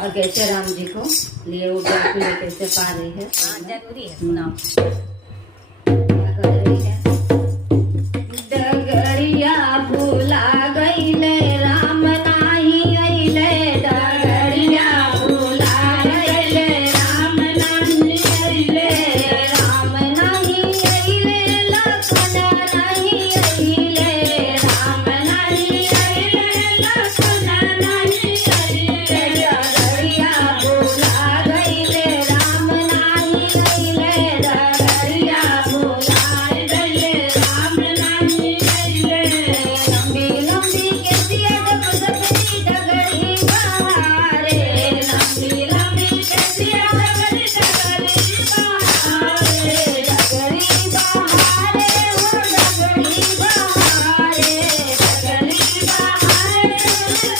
और कैसे राम जी को लिए उद्यान के लिए कैसे पा रही है, जरूरी है सुनाओ। क्या कर रही है। डगरिया भूला गईले राम नाही अइले, डगरिया भूला गईले राम नाही अइले, राम नाही अइले लखन नाही अइले, राम नाही अइले लखन नाही अइले, डगरिया भूला गईले राम नाही अइले, डगरिया भूला गईले राम नाही अइले, लंबी लंबी केसिया जब सकती डगरी बहारे, लंबी लंबी केसिया जब सकती बहारे, डगरी बहारे हो डगरी बहारे, डगरी बहारे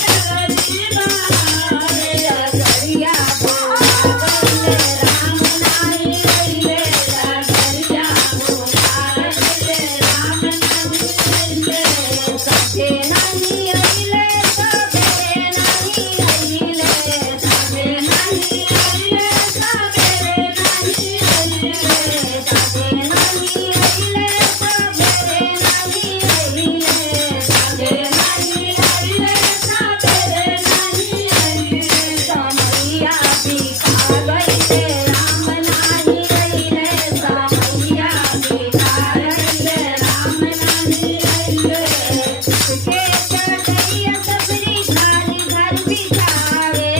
डगरी बहारे, डगरिया भूला गईले राम नाही अइले, डगरिया भूला गईले राम नाही अइले, सभे नाही अइले, सभे नाही अइले, सभे नाही अइले, सभे नाही अइले, सभे नाही अइले, सभे नाही अइले, सभे नाही अइले, सभे नाही अइले, समैया बिका गईले राम नाही अइले, समैया बिका गईले राम नाही अइले, उसके चढ़ैया सबरी घारी घर बिछावे,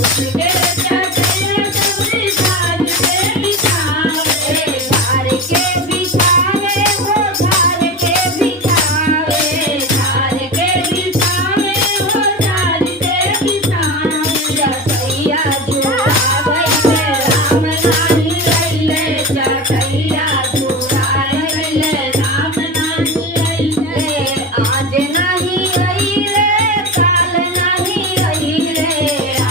उसके चढ़ैया सबरी घारी बिछावे, घर के बिछावे हो घर के बिछावे, घर के बिछावे हो घर के बिछावे, चढ़ैया झूला गईले राम नाही अइले, चढ़ैया झूला गईले राम नाही अइले, आज नहीं अइले काल नहीं अइले,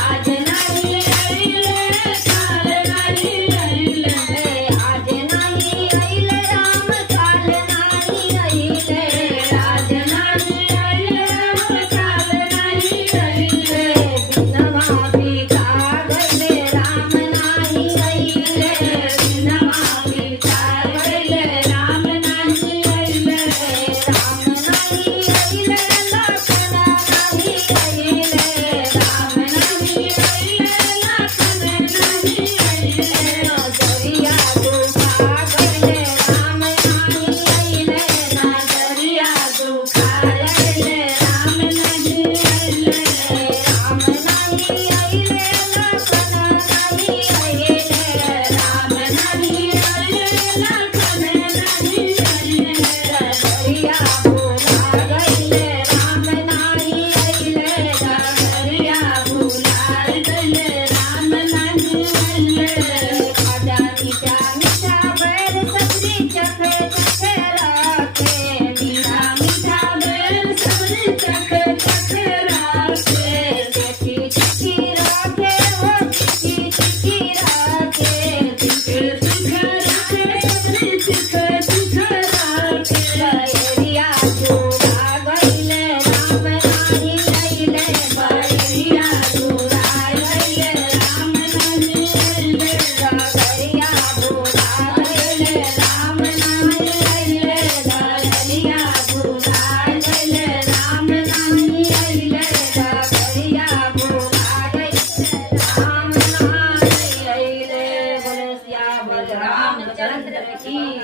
आज नहीं अइले काल नहीं अइले, आज नहीं अइले राम काल नहीं अइले, आज नहीं अइले राम काल नहीं अइले, बिनवा बिका गईले राम नहीं अइले, बिनवा बिका गईले राम नहीं अइले, राम नहीं अइले लखन नहीं अइले, राम नहीं अइले लखन नहीं अइले, नजरिया दुखा गईले राम नहीं अइले, नजरिया दुखा गईले राम नहीं अइले, राम नहीं अइले लखन नहीं अइले, राम नहीं अइले लखन नहीं अइले, नजरिया भूला गईले राम नहीं अइले, नजरिया भूला गईले राम नहीं अइले, खाजा मीठा मीठा बैर सबरी चखे चखे राखे, मीठा मीठा बैर सबरी चखे चखे राखे, देखी चिट्ठी राखे हो चिट्ठी चिट्ठी राखे, चिट्ठी चिट्ठी राखे सबरी चिट्ठी चिट्ठी राखे, बैरिया झूला गईले राम नाही अइले, बैरिया झूला गईले राम नाही अइले, डगरिया भूला गईले राम नाही अइले, डगरिया भूला गईले राम नाही अइले, डगरिया भूला गईले राम नाही अइले, बोले श्याम रामचंद्र की